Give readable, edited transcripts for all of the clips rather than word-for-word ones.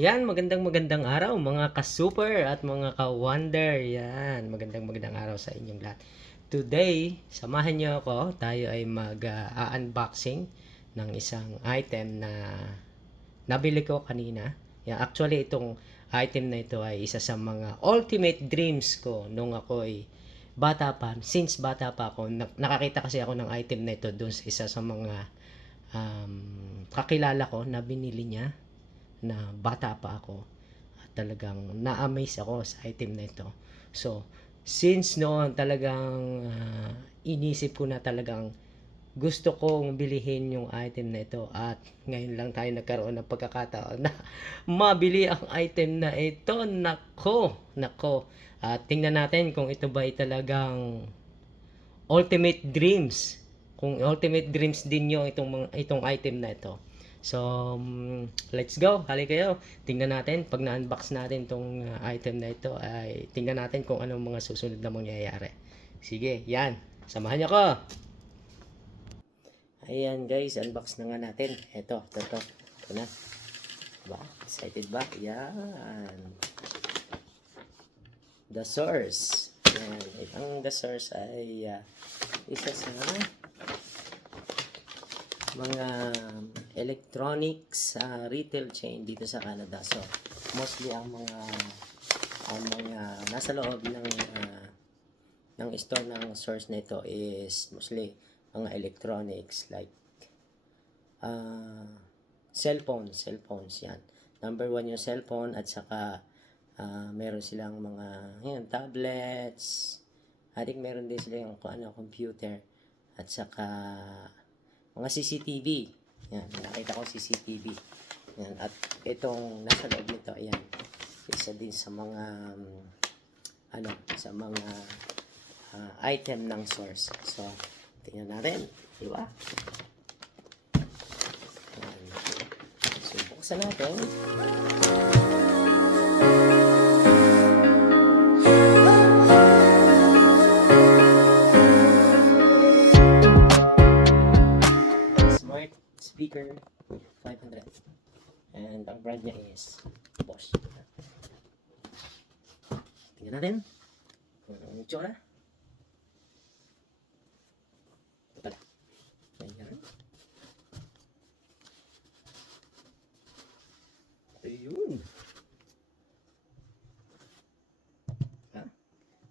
Ayan, magandang araw mga ka-super at mga ka-wonder. Yan, magandang araw sa inyong lahat. Today, samahan niyo ako. Tayo ay mag-unboxing ng isang item na nabili ko kanina. Yan, actually, itong item na ito ay isa sa mga ultimate dreams ko nung ako ay bata pa. Since bata pa ako, nakakita kasi ako ng item na ito doon sa isa sa mga kakilala ko na binili niya na bata pa ako, at talagang na-amaze ako sa item na ito. So, since noon talagang inisip ko na talagang gusto kong bilihin yung item na ito, at ngayon lang tayo nagkaroon ng pagkakataon na mabili ang item na ito. Nako. At tingnan natin kung ito ba ay talagang ultimate dreams. Kung ultimate dreams din nyo itong item na ito. So, let's go. Hali kayo. Tingnan natin. Pag na-unbox natin itong item na ito, ay tingnan natin kung anong mga susunod na mangyayari. Sige, yan. Samahan niyo ko. Ayan guys, unbox na nga natin. Ito na. Ba? Excited ba? Yan. The Source. Yan. Ang The Source ay isa sa mga electronics retail chain dito sa Canada. So, mostly ang mga nasa loob ng store ng Source na ito is mostly mga electronics like cellphones yan. Number 1 yung cellphone, at saka meron silang mga tablets. I think meron din sila yung computer, at saka mga CCTV. Yan, nakita ko CCTV. Yan, at itong nasa loob nito, ayan, isa din sa mga item ng Source. So, tingnan natin, di ba? Yan. So, buksan natin. Speaker 500, and ang brand niya is Bosch. Tingnan natin ang itsura. Ito pala. Ayan. Ayun.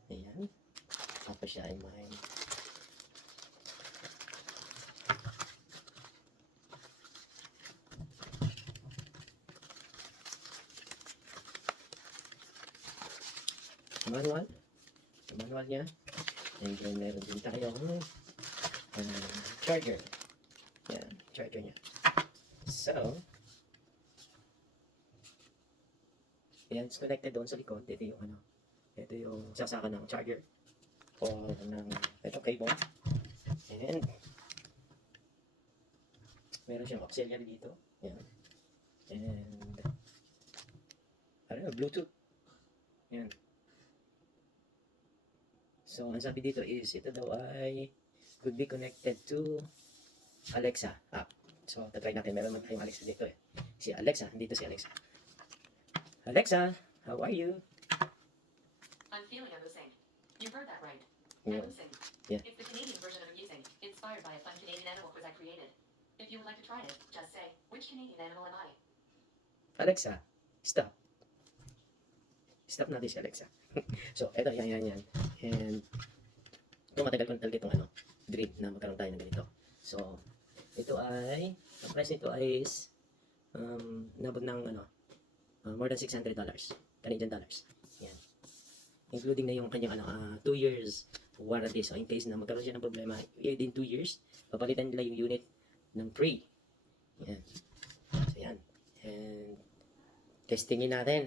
Ayan. Tapos siya ay may manual niya, and then meron din tayo charger. Yan, charger niya. So, yan, connected doon sa likod. Ito yung sasaka ng charger o ng itong cable, and meron siyang auxiliary dito. Yan, and Bluetooth. Yan. So, ang sabi dito is, ito daw ay could be connected to Alexa app. So, tatry natin. Meron man tayong Alexa dito eh. Si Alexa, dito si Alexa. Alexa, how are you? I'm feeling amusing. You heard that right. Yeah. Amusing. Yeah. It's the Canadian version of amusing, inspired by a fun Canadian animal quiz I created. If you would like to try it, just say, which Canadian animal am I? Alexa, stop. Stop natin si Alexa. So, eto, yan. And, ito matagal ko na talaga itong dream na magkaroon tayo ng ganito. So, ito ay, ang price nito is, nabot ng more than $600. Canadian dollars. Yan. Including na yung kanyang 2 years warranty. So, in case na magkaroon siya ng problema, within 2 years, papalitan nila yung unit ng free. Yan. So, yan. And, testingin natin.